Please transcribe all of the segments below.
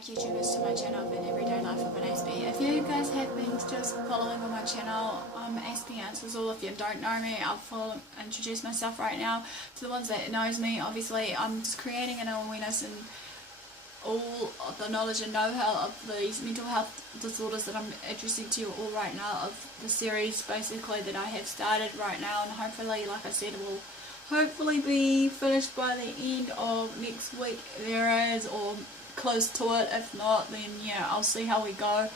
back, YouTubers, to my channel of an everyday life of an Aspie. If you guys have been just following on my channel, I'm AspieAnswersAll. If you don't know me, I'll introduce myself right now. To the ones that knows me, obviously I'm just creating an awareness and all of the knowledge and know-how of these mental health disorders that I'm introducing to you all right now, of the series basically that I have started right now, and hopefully, like I said, will hopefully be finished by the end of next week there is, or close to it. If not, then yeah, I'll see how we go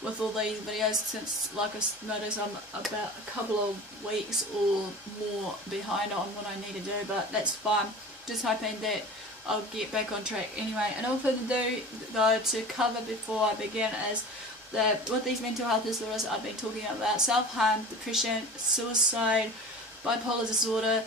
with all these videos, since like I noticed I'm about a couple of weeks or more behind on what I need to do, but that's fine. Just hoping that I'll get back on track anyway. And all further ado though, to cover before I begin, is that with these mental health disorders I've been talking about self-harm, depression, suicide, bipolar disorder.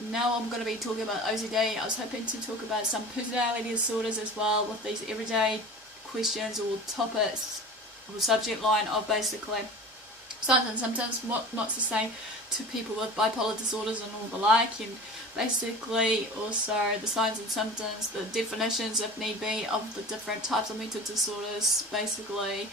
Now I'm going to be talking about OCD. I was hoping to talk about some personality disorders as well, with these everyday questions or topics or subject line of basically signs and symptoms, what not to say to people with bipolar disorders and all the like, and basically also the signs and symptoms, the definitions if need be of the different types of mental disorders basically,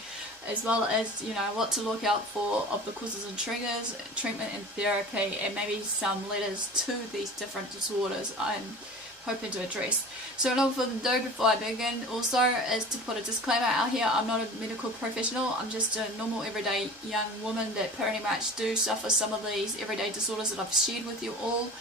as well as, you know, what to look out for of the causes and triggers, treatment and therapy, and maybe some letters to these different disorders I'm hoping to address. So in order further ado, before I begin, also is to put a disclaimer out here. I'm not a medical professional. I'm just a normal everyday young woman that pretty much do suffer some of these everyday disorders that I've shared with you all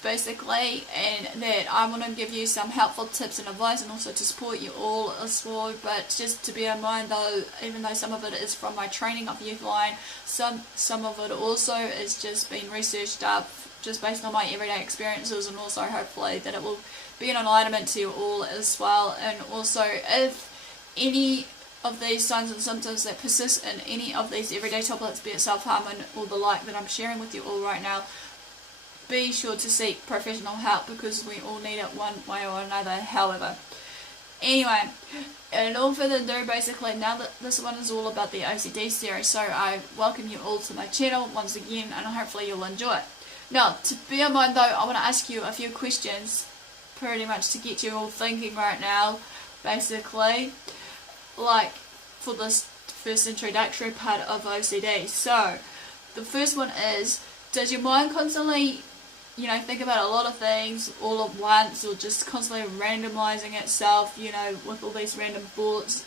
basically, and that I want to give you some helpful tips and advice, and also to support you all as well. But just to bear in mind though, even though some of it is from my training of Youthline, some of it also is just being researched up just based on my everyday experiences, and also hopefully that it will be an enlightenment to you all as well. And also, if any of these signs and symptoms that persist in any of these everyday topics, be it self-harm and all the like that I'm sharing with you all right now, be sure to seek professional help, because we all need it one way or another. However, anyway, and all further ado, basically, now that this one is all about the OCD series, so I welcome you all to my channel once again, and hopefully you'll enjoy it. Now, to bear in mind though, I want to ask you a few questions pretty much to get you all thinking right now, basically, like for this first introductory part of OCD. So, the first one is, does your mind constantly, you know, think about a lot of things all at once, or just constantly randomizing itself, you know, with all these random thoughts,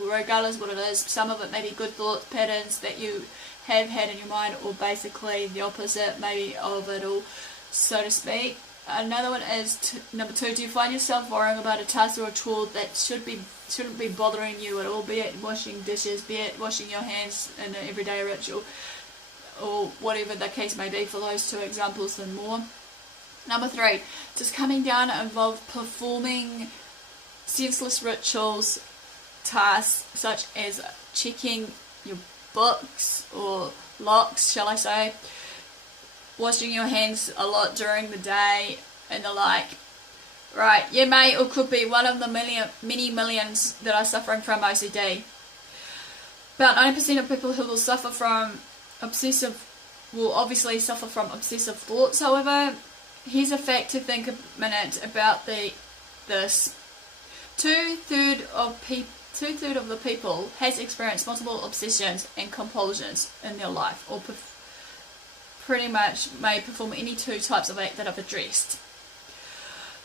regardless what it is? Some of it may be good thoughts, patterns that you have had in your mind, or basically the opposite maybe of it all, so to speak. Another one is number 2, do you find yourself worrying about a task or a chore that shouldn't be bothering you at all, be it washing dishes, be it washing your hands in an everyday ritual, or whatever the case may be for those 2 examples and more. Number 3, does coming down involve performing senseless rituals, tasks such as checking your books or locks, shall I say, washing your hands a lot during the day and the like? Right, you may or could be one of the many millions that are suffering from OCD. About 90% of people who will suffer from obviously suffer from obsessive thoughts. However, here's a fact to think a minute about this. Two-thirds of the people has experienced multiple obsessions and compulsions in their life, or pretty much may perform any 2 types of act that I've addressed.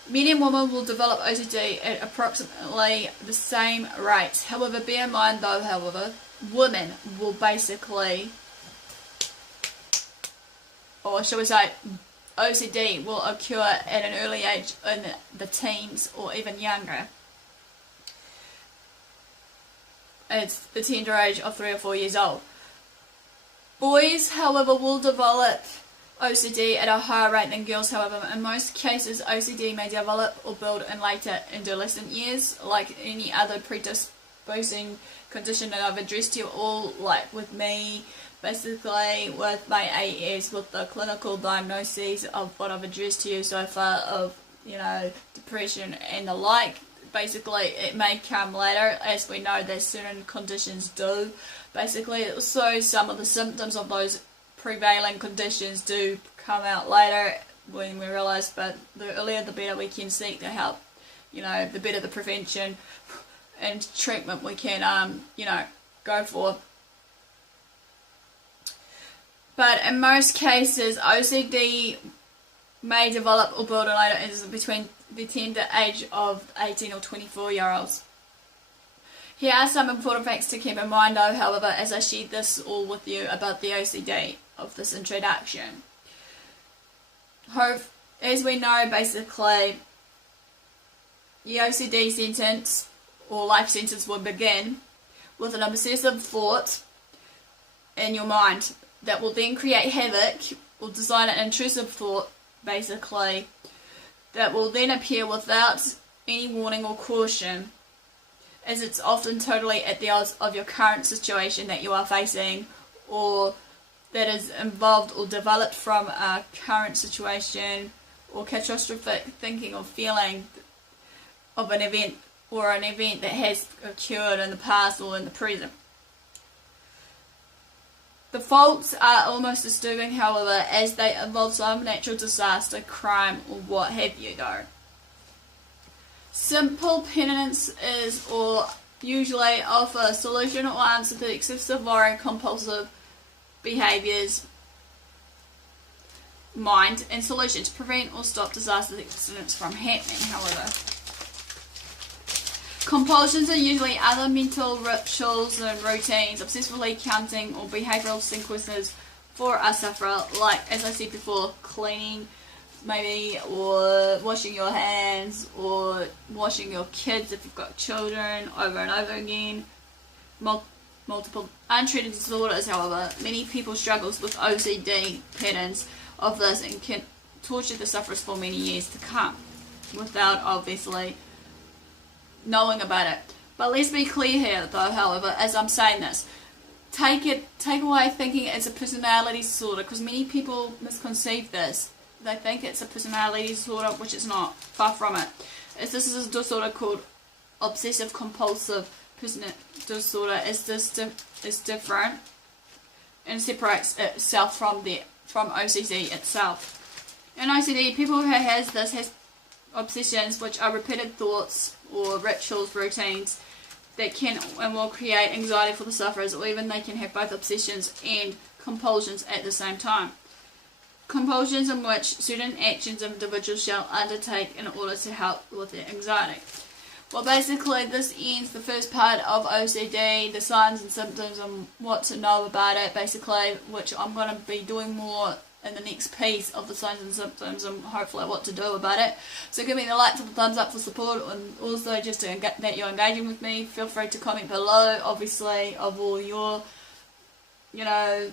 Men and women will develop OCD at approximately the same rates. However, bear in mind though, women will basically, or shall we say, OCD will occur at an early age, in the teens or even younger. It's the tender age of 3 or 4 years old. Boys, however, will develop OCD at a higher rate than girls. However, in most cases, OCD may develop or build in later adolescent years, like any other predisposing condition that I've addressed to you all, like with me, basically with my AS, with the clinical diagnoses of what I've addressed to you so far of, you know, depression and the like. Basically, it may come later, as we know that certain conditions do. Basically, so some of the symptoms of those prevailing conditions do come out later when we realise, but the earlier the better we can seek the help, you know, the better the prevention and treatment we can, you know, go for. But in most cases, OCD may develop or build later as between the tender age of 18 or 24-year-olds. Here are some important facts to keep in mind though, however, as I share this all with you about the OCD of this introduction. As we know, basically, the OCD sentence or life sentence will begin with an obsessive thought in your mind that will then create havoc or design an intrusive thought, basically, that will then appear without any warning or caution, as it's often totally at the odds of your current situation that you are facing, or that is involved or developed from a current situation, or catastrophic thinking or feeling of an event, or an event that has occurred in the past or in the present. The faults are almost disturbing, however, as they involve some natural disaster, crime, or what have you, though. Simple penance is or usually offer a solution or answer to excessive worry, compulsive behaviours, mind, and solution to prevent or stop disaster incidents from happening, however. Compulsions are usually other mental rituals and routines, obsessively counting or behavioural sequences for a sufferer, like, as I said before, cleaning, maybe, or washing your hands, or washing your kids if you've got children, over and over again. Multiple untreated disorders, however, many people struggle with OCD patterns of this and can torture the sufferers for many years to come, without obviously knowing about it. But let's be clear here though, however, as I'm saying this, take away thinking it's a personality disorder, because many people misconceive this. They think it's a personality disorder, which it's not. Far from it. This is a disorder called obsessive compulsive personality disorder. Is different and separates itself from OCD itself. In OCD, people who has obsessions, which are repeated thoughts or rituals, routines that can and will create anxiety for the sufferers, or even they can have both obsessions and compulsions at the same time. Compulsions in which certain actions individuals shall undertake in order to help with their anxiety. Well, basically this ends the first part of OCD, the signs and symptoms and what to know about it, basically, which I'm going to be doing more in the next piece of the signs and symptoms and hopefully what to do about it. So give me the like, the thumbs up for support, and also just that you're engaging with me. Feel free to comment below, obviously, of all your, you know,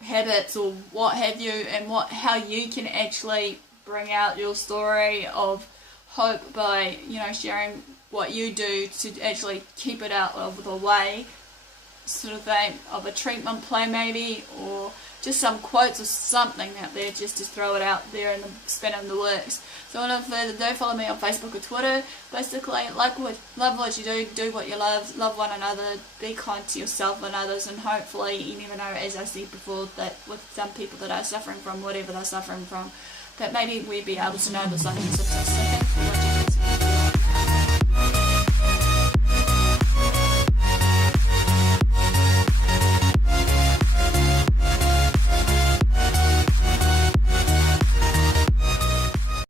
habits or what have you, and how you can actually bring out your story of hope by, you know, sharing what you do to actually keep it out of the way, sort of thing, of a treatment plan maybe, or just some quotes or something out there just to throw it out there and spin in the works. So without further ado, follow me on Facebook or Twitter. Basically, love what you do what you love one another, be kind to yourself and others, and hopefully, you never know, as I said before, that with some people that are suffering from whatever they're suffering from, that maybe we'd be able to know the signs and symptoms.